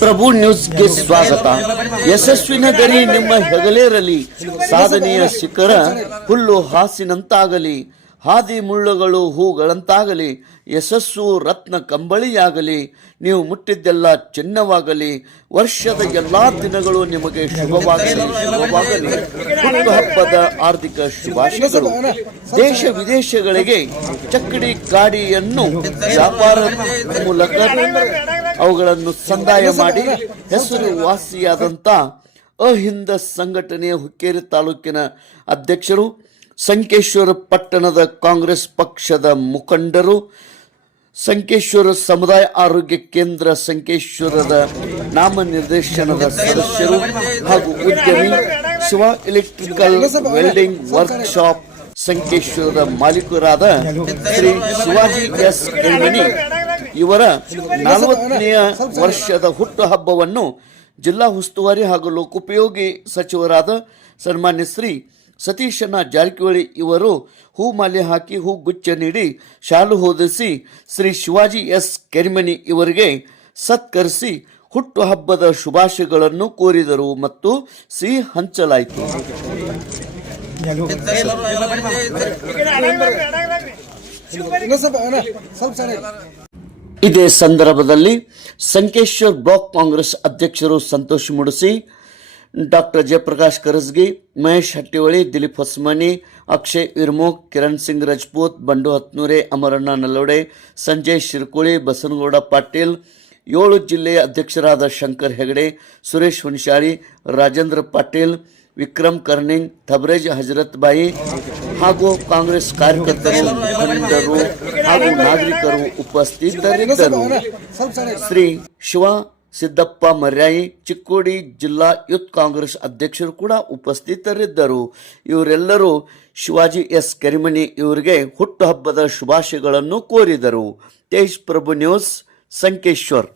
ಪ್ರಭು ನ್ಯೂಸ್ಗೆ ಸ್ವಾಗತ. ಯಶಸ್ವಿನ ಗರಿ ನಿಮ್ಮ ಹೆಗಲೇರಲಿ, ಸಾಧನೆಯ ಶಿಖರ ಹುಲ್ಲು ಹಾಸಿನಂತಾಗಲಿ, ಹಾದಿ ಮುಳ್ಳುಗಳು ಹೂಗಳಂತಾಗಲಿ, ಯಶಸ್ಸು ರತ್ನ ಕಂಬಳಿಯಾಗಲಿ, ನೀವು ಮುಟ್ಟಿದ್ದೆಲ್ಲ ಚಿನ್ನವಾಗಲಿ, ವರ್ಷದ ಎಲ್ಲಾ ದಿನಗಳು ನಿಮಗೆ ಶುಭವಾಗಲಿ. ಹುಟ್ಟುಹಬ್ಬದ ಆರ್ಥಿಕ ಶುಭಾಶಯಗಳು. ದೇಶ ವಿದೇಶಗಳಿಗೆ ಚಕ್ಕಡಿ ಗಾಡಿಯನ್ನು ವ್ಯಾಪಾರದ ಮೂಲಕ ಅವುಗಳನ್ನು ಸಂದಾಯ ಮಾಡಿ ಹೆಸರುವಾಸಿಯಾದಂಥ ಅಹಿಂದ ಸಂಘಟನೆಯ ಹುಕ್ಕೇರಿ ತಾಲೂಕಿನ ಅಧ್ಯಕ್ಷರು, ಸಂಕೇಶ್ವರ ಪಟ್ಟಣದ ಕಾಂಗ್ರೆಸ್ ಪಕ್ಷದ ಮುಖಂಡರು, ಸಂಕೇಶ್ವರ ಸಮುದಾಯ ಆರೋಗ್ಯ ಕೇಂದ್ರ ಸಂಕೇಶ್ವರದ ನಾಮನಿರ್ದೇಶನದ ಸದಸ್ಯರು ಹಾಗೂ ಉದ್ಯಮಿ, ಶಿವ ಎಲೆಕ್ಟ್ರಿಕಲ್ ವೆಲ್ಡಿಂಗ್ ವರ್ಕ್ಶಾಪ್ ಸಂಕೇಶ್ವರದ ಮಾಲೀಕರಾದ ಶ್ರೀ ಶಿವಾಜಿ ಎಸ್ ಕೆರಿಮನಿ ಇವರ 40ನೇ ವರ್ಷದ ಹುಟ್ಟುಹಬ್ಬವನ್ನು ಜಿಲ್ಲಾ ಉಸ್ತುವಾರಿ ಹಾಗೂ ಲೋಕೋಪಯೋಗಿ ಸಚಿವರಾದ ಸನ್ಮಾನ್ಯ ಶ್ರೀ ಸತೀಶಣ್ಣ ಜಾರಕಿಹೊಳಿ ಇವರು ಹೂಮಾಲೆ ಹಾಕಿ ಹೂಗುಚ್ಛ ನೀಡಿ ಶಾಲು ಹೊದಿಸಿ ಶ್ರೀ ಶಿವಾಜಿ ಎಸ್ ಕೆರಿಮನಿ ಇವರಿಗೆ ಸತ್ಕರಿಸಿ ಹುಟ್ಟುಹಬ್ಬದ ಶುಭಾಶಯಗಳನ್ನು ಕೋರಿದರು ಮತ್ತು ಸಿಹಿ ಹಂಚಲಾಯಿತು. ಇದೇ ಸಂದರ್ಭದಲ್ಲಿ ಸಂಕೇಶ್ವರ್ ಬ್ಲಾಕ್ ಕಾಂಗ್ರೆಸ್ ಅಧ್ಯಕ್ಷರು ಸಂತೋಷ್ ಮುಡಸಿ, ಡಾಕ್ಟರ್ ಜಯಪ್ರಕಾಶ್ ಕರಸ್ಗಿ, ಮಹೇಶ್ ಹಟ್ಟಿಹೊಳಿ, ದಿಲೀಪ್ ಹೊಸಮನಿ, ಅಕ್ಷಯ್ ಇರ್ಮುಖ್, ಕಿರಣ್ ಸಿಂಗ್ ರಜಪೂತ್, ಬಂಡು ಹತ್ನೂರೆ, ಅಮರಣ್ಣ ನಲ್ಲೋಡೆ, ಸಂಜಯ್ ಶಿರ್ಕುಳಿ, ಬಸನಗೌಡ ಪಾಟೀಲ್, 7 ಜಿಲ್ಲೆಯ ಅಧ್ಯಕ್ಷರಾದ ಶಂಕರ್ ಹೆಗಡೆ, ಸುರೇಶ್ ಹುಣಶಾಳಿ, ರಾಜೇಂದ್ರ ಪಾಟೀಲ್, ವಿಕ್ರಮ್ ಕರ್ನಿಂಗ್, ಥಬ್ರೇಜ್ ಹಜರತ್ ಬಾಯಿ ಹಾಗೂ ಕಾಂಗ್ರೆಸ್ ಕಾರ್ಯಕರ್ತರು, ಮುಖಂಡರು ಹಾಗೂ ನಾಗರಿಕರು ಉಪಸ್ಥಿತರಿದ್ದರು. ಶ್ರೀ ಶಿವ ಸಿದ್ದಪ್ಪ ಮರ್ಯಾಯಿ, ಚಿಕ್ಕೋಡಿ ಜಿಲ್ಲಾ ಯೂತ್ ಕಾಂಗ್ರೆಸ್ ಅಧ್ಯಕ್ಷರು ಕೂಡ ಉಪಸ್ಥಿತರಿದ್ದರು. ಇವರೆಲ್ಲರೂ ಶಿವಾಜಿ ಎಸ್ ಕೆರಿಮನಿ ಇವರಿಗೆ ಹುಟ್ಟುಹಬ್ಬದ ಶುಭಾಶಯಗಳನ್ನು ಕೋರಿದರು. ತೇಜ್ ಪ್ರಭು ನ್ಯೂಸ್, ಸಂಕೇಶ್ವರ್.